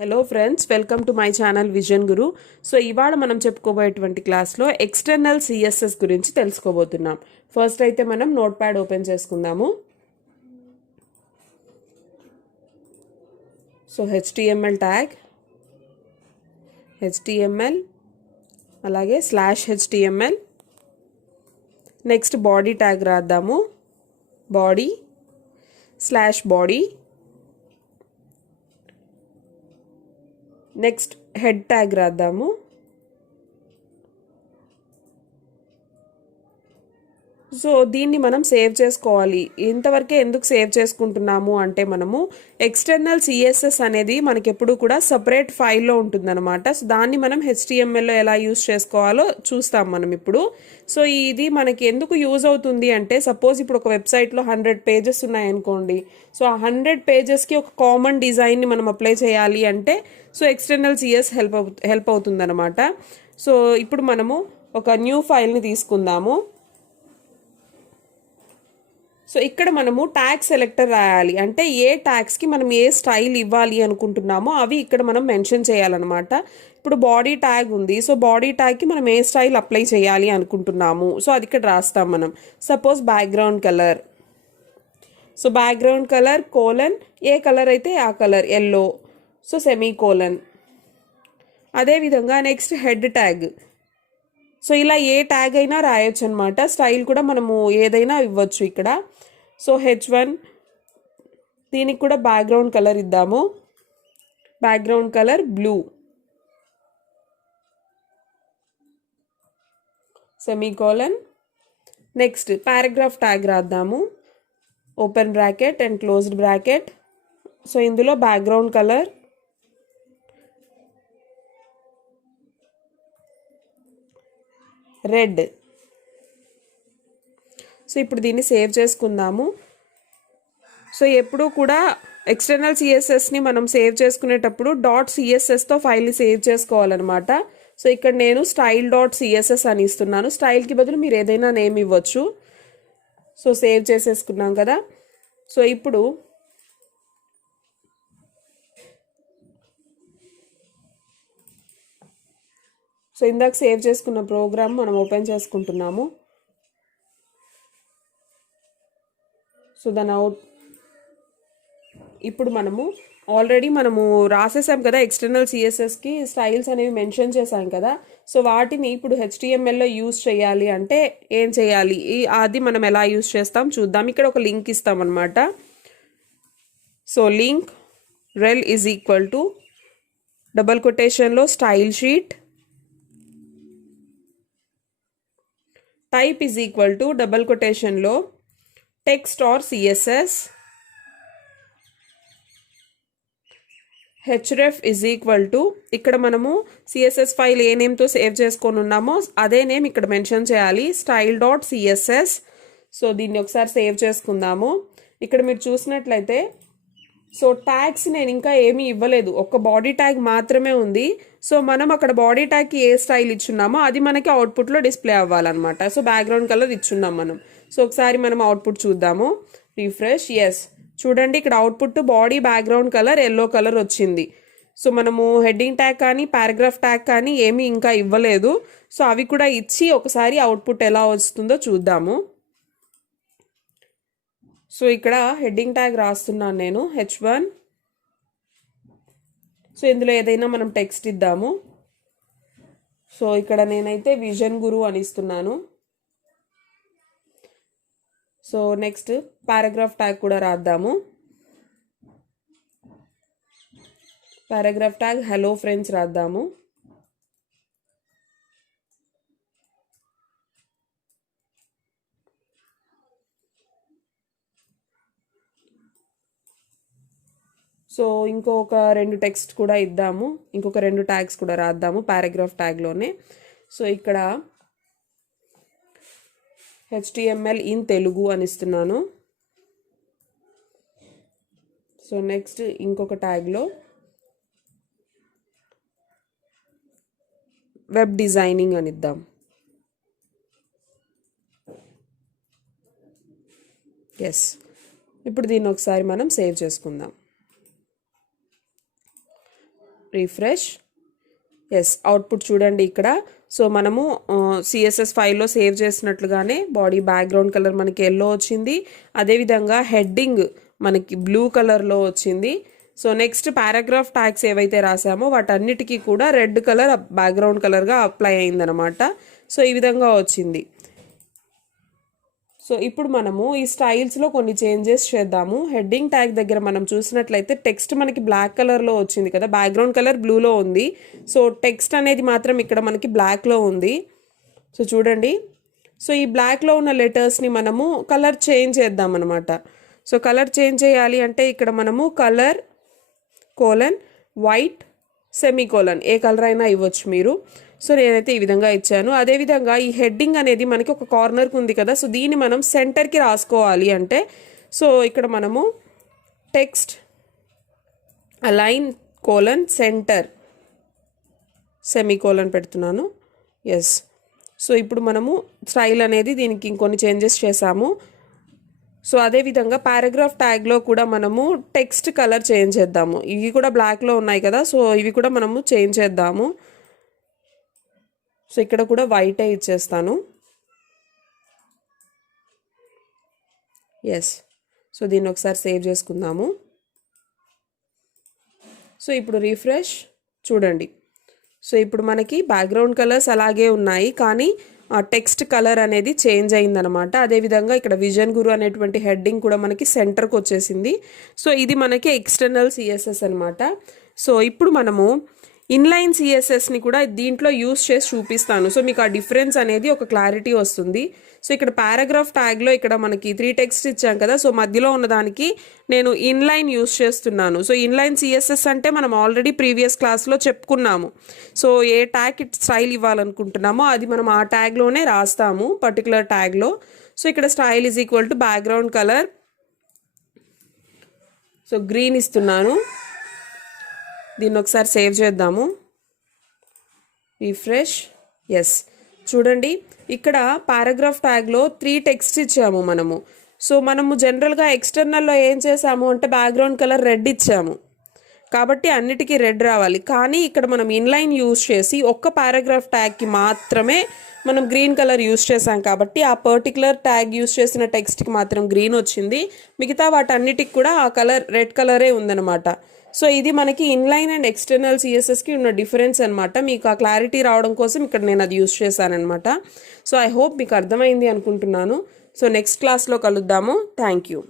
Hello friends, welcome to my channel vision Guru. So ఇవాళ మనం చెప్పుకోబోయేటువంటి క్లాస్లో ఎక్స్టర్నల్ సిఎస్ఎస్ గురించి తెలుసుకోబోతున్నాం. ఫస్ట్ అయితే మనం నోట్ ప్యాడ్ ఓపెన్ చేసుకుందాము. సో హెచ్టిఎంఎల్ ట్యాగ్, హెచ్టిఎంఎల్, అలాగే /HTML. నెక్స్ట్ బాడీ ట్యాగ్ రాద్దాము, body /body. Next head tag రాద్దాము. సో దీన్ని మనం సేవ్ చేసుకోవాలి. ఇంతవరకే ఎందుకు సేవ్ చేసుకుంటున్నాము అంటే మనము ఎక్స్టర్నల్ సిఎస్ఎస్ అనేది మనకి ఎప్పుడు కూడా సపరేట్ ఫైల్లో ఉంటుందన్నమాట. సో దాన్ని మనం హెచ్టిఎంఎల్లో ఎలా యూజ్ చేసుకోవాలో చూస్తాం మనం ఇప్పుడు. సో ఇది మనకి ఎందుకు యూజ్ అవుతుంది అంటే, సపోజ్ ఇప్పుడు ఒక వెబ్సైట్లో 100 పేజెస్ ఉన్నాయనుకోండి. సో ఆ 100 పేజెస్కి ఒక కామన్ డిజైన్ని మనం అప్లై చేయాలి అంటే సో ఎక్స్టర్నల్ సిఎస్ హెల్ప్ అవుతుంది అనమాట. సో ఇప్పుడు మనము ఒక న్యూ ఫైల్ని తీసుకుందాము. సో ఇక్కడ మనము ట్యాగ్ సెలెక్టర్ రాయాలి. అంటే ఏ ట్యాగ్స్కి మనం ఏ స్టైల్ ఇవ్వాలి అనుకుంటున్నామో అవి ఇక్కడ మనం మెన్షన్ చేయాలన్నమాట. ఇప్పుడు బాడీ ట్యాగ్ ఉంది. సో బాడీ ట్యాగ్కి మనం ఏ స్టైల్ అప్లై చేయాలి అనుకుంటున్నాము. సో అది ఇక్కడ రాస్తాం మనం. Suppose background colour. So background colour colon, ఏ కలర్ అయితే ఆ కలర్, ఎల్లో. So semicolon. అదేవిధంగా నెక్స్ట్ హెడ్ ట్యాగ్. సో ఇలా ఏ ట్యాగ్ అయినా రాయొచ్చు అనమాట. స్టైల్ కూడా మనము ఏదైనా ఇవ్వచ్చు ఇక్కడ. సో H1, దీనికి కూడా బ్యాక్గ్రౌండ్ కలర్ ఇద్దాము. Background colour blue, semicolon. Next paragraph tag రాద్దాము. Open bracket and closed bracket. So ఇందులో బ్యాక్గ్రౌండ్ కలర్ రెడ్. సో ఇప్పుడు దీన్ని సేవ్ చేసుకుందాము. సో ఎప్పుడూ కూడా ఎక్స్టర్నల్ సిఎస్ఎస్ని మనం సేవ్ చేసుకునేటప్పుడు .cssతో ఫైల్ని సేవ్ చేసుకోవాలన్నమాట. సో ఇక్కడ నేను style.css అని ఇస్తున్నాను. స్టైల్కి బదులు మీరు ఏదైనా నేమ్ ఇవ్వచ్చు. సో సేవ్ చేసేసుకున్నాం కదా. సో ఇప్పుడు ఇందాక సేవ్ చేసుకున్న ప్రోగ్రామ్ మనం ఓపెన్ చేసుకుంటున్నాము. సో దాని ఇప్పుడు మనము ఆల్రెడీ రాసేసాం కదా, ఎక్స్టర్నల్ సిఎస్ఎస్కి స్టైల్స్ అనేవి మెన్షన్ చేసాం కదా. సో వాటిని ఇప్పుడు హెచ్టిఎంఎల్లో యూజ్ చేయాలి అంటే ఏం చేయాలి, అది మనం ఎలా యూజ్ చేస్తాం చూద్దాం. ఇక్కడ ఒక లింక్ ఇస్తాం అనమాట. సో లింక్ rel డబల్ కొటేషన్లో స్టైల్ షీట్, టైప్ డబల్ కొటేషన్లో టెక్స్ట్ ఆర్ సిఎస్ఎస్, href ఇక్కడ మనము సిఎస్ఎస్ ఫైల్ ఏ నేమ్తో సేవ్ చేసుకొని ఉన్నామో అదే నేమ్ ఇక్కడ మెన్షన్ చేయాలి, style.css. సో దీన్ని ఒకసారి సేవ్ చేసుకుందాము. ఇక్కడ మీరు చూసినట్లయితే సో ట్యాగ్స్ నేను ఇంకా ఏమీ ఇవ్వలేదు, ఒక బాడీ ట్యాగ్ మాత్రమే ఉంది. సో మనం అక్కడ బాడీ ట్యాగ్కి ఏ స్టైల్ ఇచ్చున్నామో అది మనకి అవుట్పుట్లో డిస్ప్లే అవ్వాలన్నమాట. సో బ్యాక్గ్రౌండ్ కలర్ ఇచ్చున్నాం మనం. సో ఒకసారి మనం అవుట్పుట్ చూద్దాము. రిఫ్రెష్. ఎస్, చూడండి ఇక్కడ output body background colour yellow colour వచ్చింది. సో మనము హెడ్డింగ్ ట్యాగ్ కానీ పారాగ్రాఫ్ ట్యాగ్ కానీ ఏమీ ఇంకా ఇవ్వలేదు. సో అవి కూడా ఇచ్చి ఒకసారి అవుట్పుట్ ఎలా వస్తుందో చూద్దాము. సో ఇక్కడ హెడ్డింగ్ ట్యాగ్ రాస్తున్నాను నేను, H1. సో ఇందులో ఏదైనా మనం టెక్స్ట్ ఇద్దాము. సో ఇక్కడ నేనైతే విజన్ గురు అని ఇస్తున్నాను. సో నెక్స్ట్ పారాగ్రాఫ్ ట్యాగ్ కూడా రాద్దాము. పారాగ్రాఫ్ ట్యాగ్ హలో ఫ్రెండ్స్ రాద్దాము. సో ఇంకొక 2 టెక్స్ట్ కూడా ఇద్దాము, ఇంకొక 2 ట్యాగ్స్ కూడా రాద్దాము పారాగ్రాఫ్ ట్యాగ్లోనే. సో ఇక్కడ HTML ఇన్ తెలుగు అని ఇస్తున్నాను. సో నెక్స్ట్ ఇంకొక ట్యాగ్లో వెబ్ డిజైనింగ్ అని ఇద్దాం. ఎస్, ఇప్పుడు దీన్ని ఒకసారి మనం సేవ్ చేసుకుందాం. రిఫ్రెష్. ఎస్, అవుట్పుట్ చూడండి ఇక్కడ. సో మనము సిఎస్ఎస్ ఫైల్లో సేవ్ చేసినట్లుగానే బాడీ బ్యాక్గ్రౌండ్ కలర్ మనకి ఎల్లో వచ్చింది, అదేవిధంగా హెడ్డింగ్ మనకి బ్లూ కలర్లో వచ్చింది. సో నెక్స్ట్ పారాగ్రాఫ్ ట్యాగ్స్ ఏవైతే రాసామో వాటన్నిటికీ కూడా రెడ్ కలర్ బ్యాక్గ్రౌండ్ కలర్గా అప్లై అయిందనమాట. సో ఈ విధంగా వచ్చింది. సో ఇప్పుడు మనము ఈ స్టైల్స్లో కొన్ని చేంజెస్ చేద్దాము. హెడ్డింగ్ ట్యాగ్ దగ్గర మనం చూసినట్లయితే టెక్స్ట్ మనకి బ్లాక్ కలర్లో వచ్చింది కదా, బ్యాక్గ్రౌండ్ కలర్ బ్లూలో ఉంది. సో టెక్స్ట్ అనేది మాత్రం ఇక్కడ మనకి బ్లాక్లో ఉంది. సో చూడండి, సో ఈ బ్లాక్లో ఉన్న లెటర్స్ని మనము కలర్ చేంజ్ చేద్దాం అనమాట. సో కలర్ చేంజ్ చేయాలి అంటే ఇక్కడ మనము కలర్ కోలన్ వైట్ సెమీకోలన్ ఏ కలర్ అయినా ఇవ్వచ్చు మీరు. సో నేనైతే ఈ విధంగా ఇచ్చాను. అదేవిధంగా ఈ హెడ్డింగ్ అనేది మనకి ఒక కార్నర్కి ఉంది కదా, సో దీన్ని మనం సెంటర్కి రాసుకోవాలి అంటే సో ఇక్కడ మనము text align colon centre semicolon పెడుతున్నాను. ఎస్, సో ఇప్పుడు మనము స్టైల్ అనేది దీనికి ఇంకొన్ని చేంజెస్ చేసాము. సో అదేవిధంగా పారాగ్రాఫ్ ట్యాగ్లో కూడా మనము టెక్స్ట్ కలర్ చేంజ్ చేద్దాము. ఇవి కూడా బ్లాక్లో ఉన్నాయి కదా, సో ఇవి కూడా మనము చేంజ్ చేద్దాము. సో ఇక్కడ కూడా వైటే ఇచ్చేస్తాను. ఎస్, సో దీన్ని ఒకసారి సేవ్ చేసుకుందాము. సో ఇప్పుడు రిఫ్రెష్ చూడండి. సో ఇప్పుడు మనకి బ్యాక్గ్రౌండ్ కలర్స్ అలాగే ఉన్నాయి, కానీ ఆ టెక్స్ట్ కలర్ అనేది చేంజ్ అయిందనమాట. అదేవిధంగా ఇక్కడ విజన్ గురు అనేటువంటి హెడ్డింగ్ కూడా మనకి సెంటర్కి వచ్చేసింది. సో ఇది మనకి ఎక్స్టర్నల్ సిఎస్ఎస్ అనమాట. సో ఇప్పుడు మనము ఇన్లైన్ సిఎస్ఎస్ని కూడా దీంట్లో యూస్ చేసి చూపిస్తాను. సో మీకు ఆ డిఫరెన్స్ అనేది ఒక క్లారిటీ వస్తుంది. సో ఇక్కడ పారాగ్రాఫ్ ట్యాగ్లో ఇక్కడ మనకి 3 టెక్స్ట్ ఇచ్చాం కదా, సో మధ్యలో ఉన్నదానికి నేను ఇన్లైన్ యూస్ చేస్తున్నాను. సో ఇన్లైన్ సిఎస్ఎస్ అంటే మనం ఆల్రెడీ ప్రీవియస్ క్లాస్లో చెప్పుకున్నాము. సో ఏ ట్యాగ్ స్టైల్ ఇవ్వాలనుకుంటున్నామో అది మనం ఆ ట్యాగ్లోనే రాస్తాము, పర్టికులర్ ట్యాగ్లో. సో ఇక్కడ style is equal to background colour, so green ఇస్తున్నాను. దీన్ని ఒకసారి సేవ్ చేద్దాము. రిఫ్రెష్. ఎస్, చూడండి ఇక్కడ పారాగ్రాఫ్ ట్యాగ్లో 3 టెక్స్ట్ ఇచ్చాము మనము. సో మనము జనరల్గా ఎక్స్టర్నల్లో ఏం చేసాము అంటే బ్యాక్గ్రౌండ్ కలర్ రెడ్ ఇచ్చాము కాబట్టి అన్నిటికీ రెడ్ రావాలి. కానీ ఇక్కడ మనం ఇన్లైన్ యూజ్ చేసి ఒక్క పారాగ్రాఫ్ ట్యాగ్కి మాత్రమే మనం గ్రీన్ కలర్ యూజ్ చేసాం కాబట్టి ఆ పర్టికులర్ ట్యాగ్ యూజ్ చేసిన టెక్స్ట్కి మాత్రం గ్రీన్ వచ్చింది, మిగతా వాటన్నిటికి కూడా ఆ కలర్ రెడ్ కలరే ఉందన్నమాట. సో ఇది మనకి ఇన్లైన్ అండ్ ఎక్స్టర్నల్ సిఎస్ఎస్కి ఉన్న డిఫరెన్స్ అనమాట. మీకు ఆ క్లారిటీ రావడం కోసం ఇక్కడ నేను అది యూస్ చేశానమాట. సో ఐ హోప్ మీకు అర్థమైంది అనుకుంటున్నాను. సో నెక్స్ట్ క్లాస్లో కలుద్దాము. Thank you.